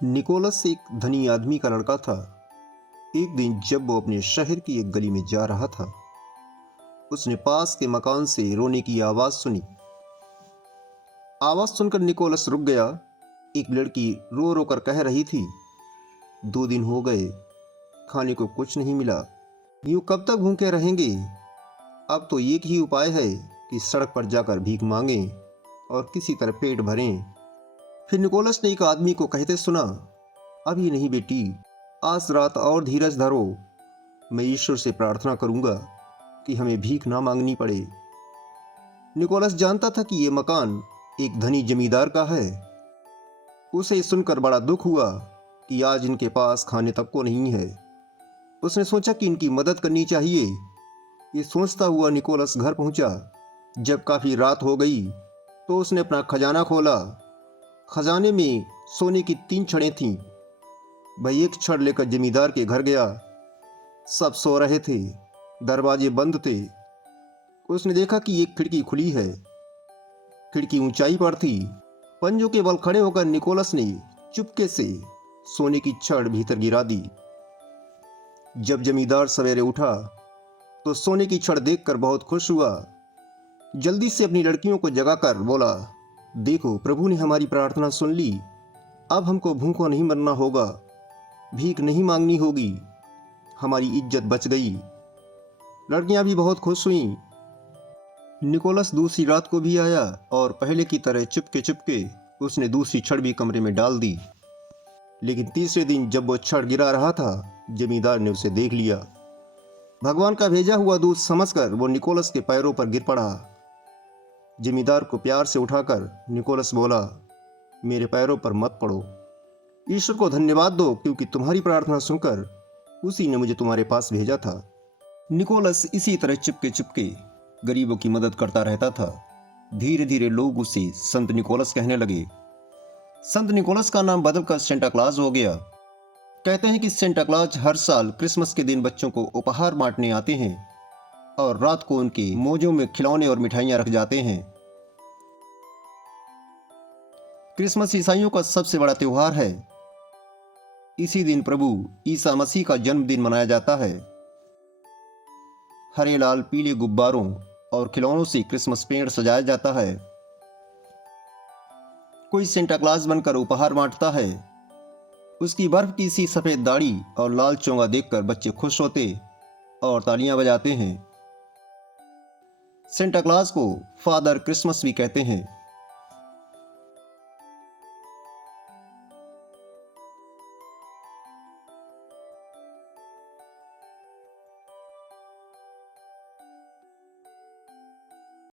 Nicholas एक धनी आदमी का लड़का था। एक दिन जब वो अपने शहर की एक गली में जा रहा था, उसने पास के मकान से रोने की आवाज़ सुनी। आवाज़ सुनकर निकोलस रुक गया। एक लड़की रो रो कर कह रही थी, 2 दिन हो गए, खाने को कुछ नहीं मिला। यूँ कब तक भूखे रहेंगे? अब तो एक ही उपाय है कि सड़क पर जाकर भीख मांगें और किसी तरह पेट भरें। फिर निकोलस ने एक आदमी को कहते सुना, अभी नहीं बेटी, आज रात और धीरज धरो। मैं ईश्वर से प्रार्थना करूंगा कि हमें भीख ना मांगनी पड़े। निकोलस जानता था कि यह मकान एक धनी जमींदार का है। उसे सुनकर बड़ा दुख हुआ कि आज इनके पास खाने तक को नहीं है। उसने सोचा कि इनकी मदद करनी चाहिए। ये सोचता हुआ निकोलस घर पहुंचा। जब काफ़ी रात हो गई तो उसने अपना खजाना खोला। खजाने में सोने की 3 छड़ें थीं। वह एक छड़ लेकर जमींदार के घर गया। सब सो रहे थे, दरवाजे बंद थे। उसने देखा कि एक खिड़की खुली है। खिड़की ऊंचाई पर थी। पंजों के बल खड़े होकर निकोलस ने चुपके से सोने की छड़ भीतर गिरा दी। जब जमींदार सवेरे उठा तो सोने की छड़ देखकर बहुत खुश हुआ। जल्दी से अपनी लड़कियों को जगाकर बोला, देखो, प्रभु ने हमारी प्रार्थना सुन ली। अब हमको भूखों नहीं मरना होगा, भीख नहीं मांगनी होगी, हमारी इज्जत बच गई। लड़कियां भी बहुत खुश हुईं। निकोलस दूसरी रात को भी आया और पहले की तरह चुपके चुपके उसने दूसरी छड़ भी कमरे में डाल दी। लेकिन तीसरे दिन जब वो छड़ गिरा रहा था, जमींदार ने उसे देख लिया। भगवान का भेजा हुआ दूत समझकर वो निकोलस के पैरों पर गिर पड़ा। जमींदार को प्यार से उठाकर निकोलस बोला, मेरे पैरों पर मत पड़ो, ईश्वर को धन्यवाद दो क्योंकि तुम्हारी प्रार्थना सुनकर उसी ने मुझे तुम्हारे पास भेजा था। निकोलस इसी तरह चुपके चुपके गरीबों की मदद करता रहता था। धीरे धीरे लोग उसे संत निकोलस कहने लगे। संत निकोलस का नाम बदलकर सेंटा क्लॉज हो गया। कहते हैं कि सेंटा क्लॉज हर साल क्रिसमस के दिन बच्चों को उपहार बांटने आते हैं और रात को उनके मोजों में खिलौने और मिठाइयां रख जाते हैं। क्रिसमस ईसाइयों का सबसे बड़ा त्योहार है। इसी दिन प्रभु ईसा मसीह का जन्मदिन मनाया जाता है। हरे लाल पीले गुब्बारों और खिलौनों से क्रिसमस पेड़ सजाया जाता है। कोई सेंटा क्लॉज बनकर उपहार बांटता है। उसकी बर्फ की सी सफेद दाढ़ी और लाल चोंगा देखकर बच्चे खुश होते और तालियां बजाते हैं। सेंटा क्लॉज को फादर क्रिसमस भी कहते हैं।